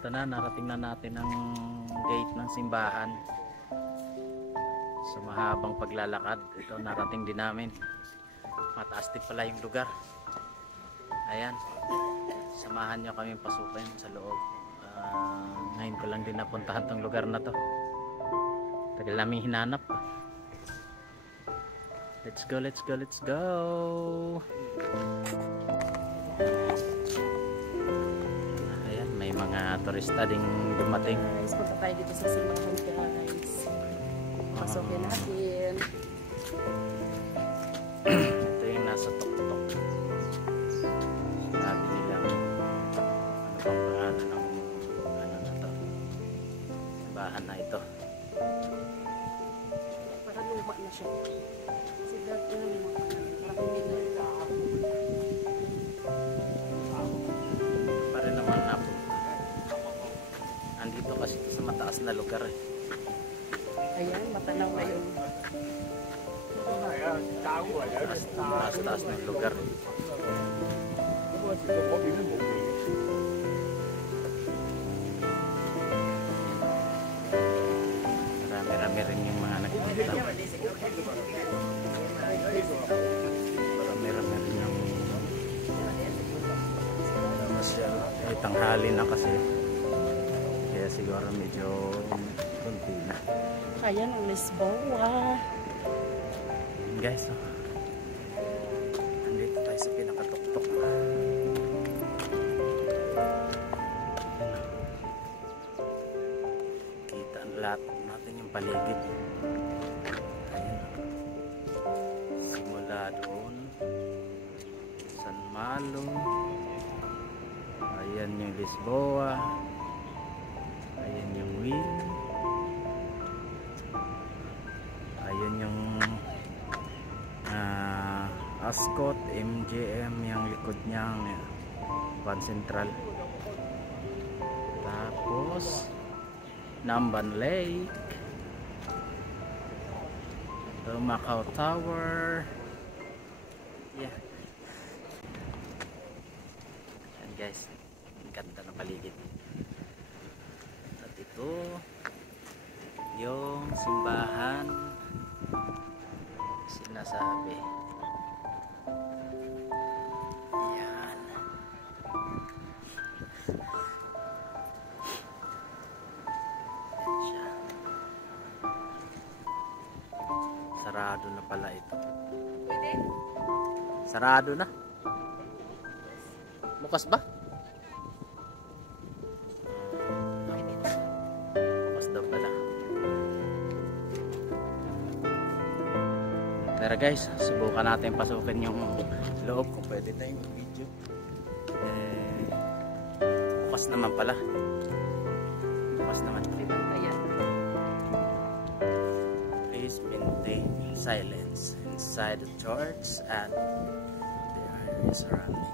Ito na, narating na natin ang gate ng simbahan. Sa mahabang paglalakad, ito narating din namin. Mataas din pala yung lugar. Ayan, samahan nyo kami pasukin sa loob. Ngayon ko lang din napuntahan tong lugar na to. Tagal namin hinanap. Let's go, let's go, let's go. Ayan, may mga turista ding dumating. Guys, punta tayo dito sa simbahan, guys. Pasukin natin. Ito yung nasa tuktok. Sabi nila ano bang pangalan ng ano na to, simbahan na ito. Para luma na siya. Kasi dati na luma ka na. Parang hindi na ito. Pa rin naman napunta. Andito kasi ito sa mataas na lugar eh. Ayan, matanaw na yun. Taas ng lugar. Marami-rami rin yung mga nagpunta. Marami-rami rin yung masyal. Ay, tanghali na kasi. Kaya siguro medyo kunti na. Ayan ang Lisboa. Guys, oh. Nandito tayo sa pinakatuktok. Kita ang lahat natin yung paligid. Ayan. Simula doon, San Malo. Ayan yung Lisboa. Ayan yung Win. Ayan yung Ascot, MGM yung likod niyang Van Central. Tapos Namban Lake, Macau Tower. Yeah. Ayan guys, ang ganda ng paligid. At ito yung simbahan sinasabi. Yan. Yan siya. Sarado na pala ito. Sarado na. Bukas ba? Bukas daw pala. Pero guys, subukan natin pasukin yung loob kung pwede na yung video. Bukas naman pala. Bukas naman. Please maintain silence inside the church and the area surrounding.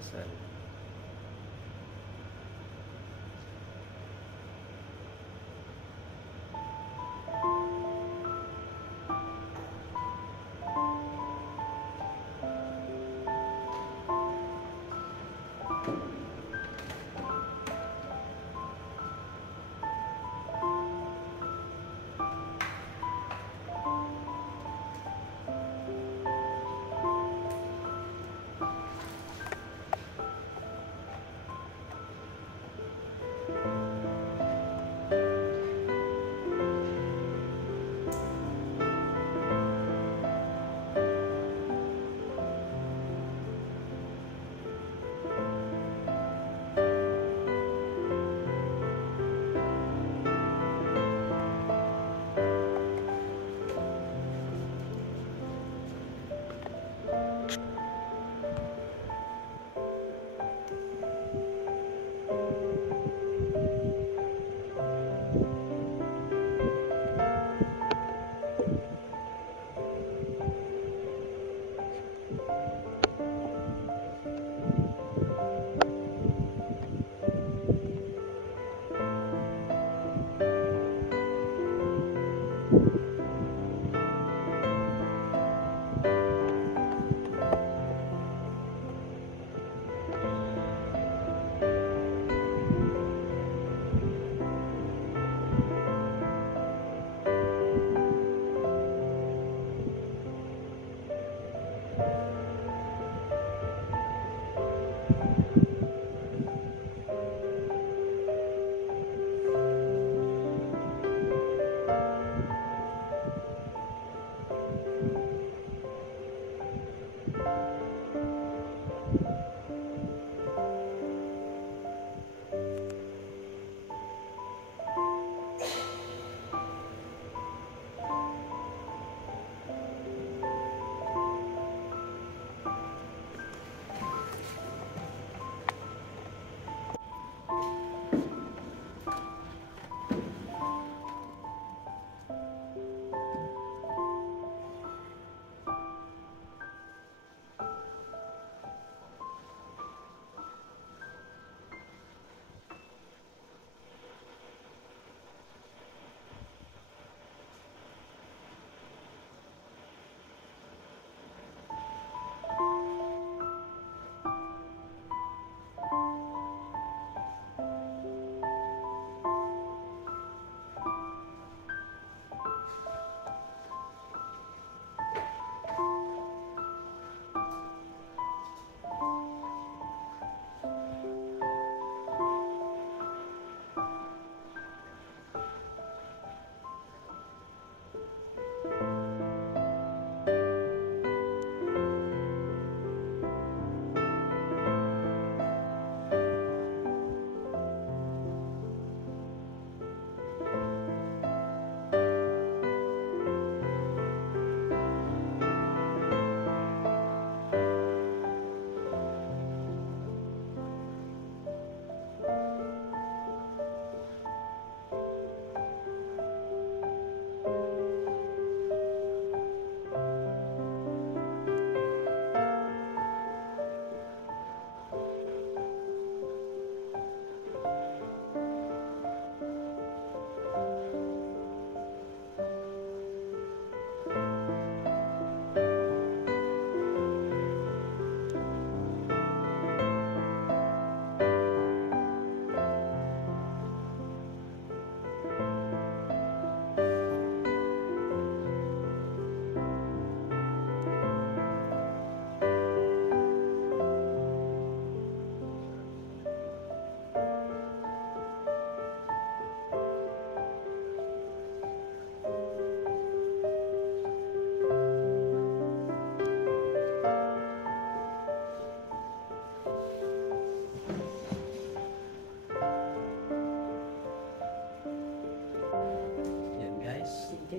Dasal.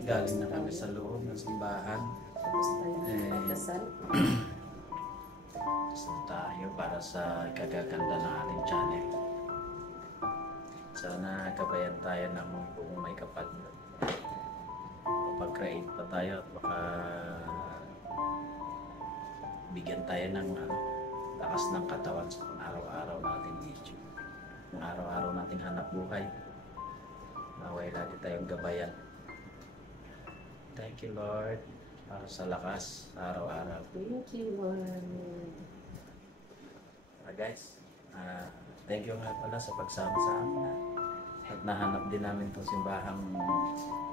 Galing na kami sa loob ng simbahan. Tapos tayo Eh, magdasal. Gusto tayo para sa kagaganda ng ating channel. Sana kabayan tayo ng kung may kapal. Kapag-create pa tayo at baka bigyan tayo ng lakas ng katawan sa araw-araw nating video. Ang araw-araw nating hanap buhay. Naway lagi tayong gabayan. Thank you, Lord, para sa lakas sa araw-araw. Thank you, Lord. Guys, thank you nga pala sa pagsama sa amin. At nahanap din namin itong simbahang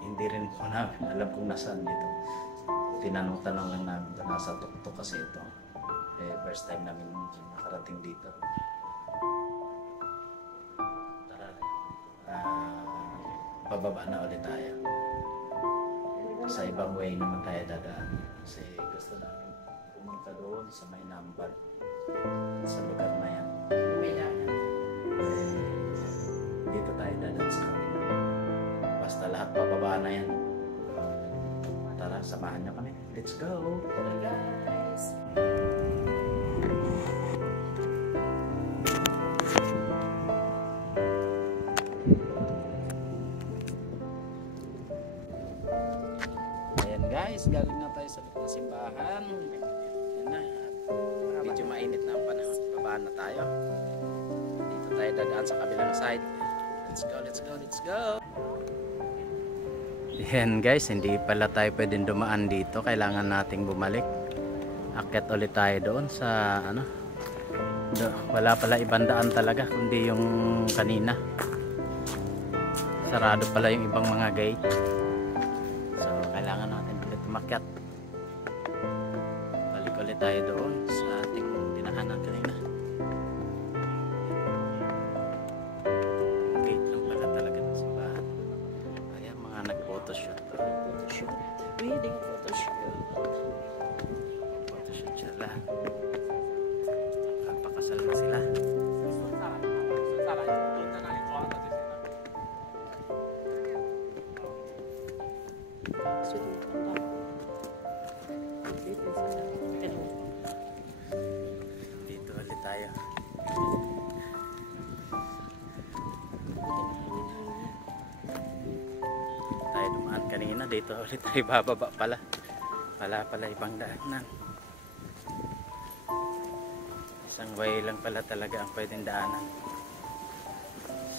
hindi rin po namin alam kung nasaan dito. Tinanong-tanong lang namin ito. Nasa tuktok kasi ito. First time namin nakarating dito. Tara, pababa na ulit tayo. Sa ibang way naman tayo dadaan. Kasi gusto namin pumunta doon sa may number. Sa lugar na yan. May lahat. Dito tayo dadaan sa kabila. Basta lahat pababa na yan. Tara, samahan niyo kami. Let's go! Hello, guys. Ayan guys, galing na tayo sa loob ng simbahan. Ayan na. Medyo mainit na ang panahon. Babaan na tayo. Dito tayo dadaan sa kabilang side. Let's go, let's go, let's go! Ayan guys, hindi pala tayo pwedeng dumaan dito. Kailangan nating bumalik. Akyat ulit tayo doon sa ano. Wala pala ibang daan talaga kundi yung kanina. Sarado pala yung ibang mga gate. So kailangan natin ulit umakyat. Balik ulit tayo doon sa ating dinahanan kanina. Gate lang pala talaga ng simbahan. Ayan mga nag-photoshoot. Photoshoot. Wedding photoshoot. Photoshoot sila. Napakasal na sila. Dito ulit tayo. Tayo dumaan kanina. Dito ulit tayo bababa pala. Wala pala ibang daanan. Isang way lang pala talaga ang pwedeng daanan.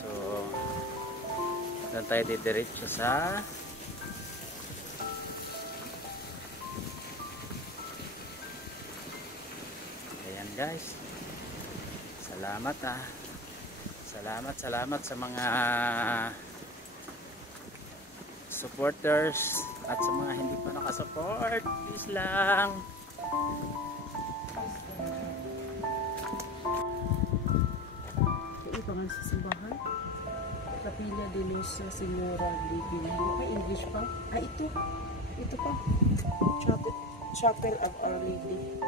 So, doon tayo didiretso sa ayan guys. Salamat Salamat sa mga supporters at sa mga hindi pa nakasupport. Please lang. Yung iba nga sa simbahan. Kapilya de los Señora Living. May English pa? Ito. Ito pa. Chapel of Our Lady.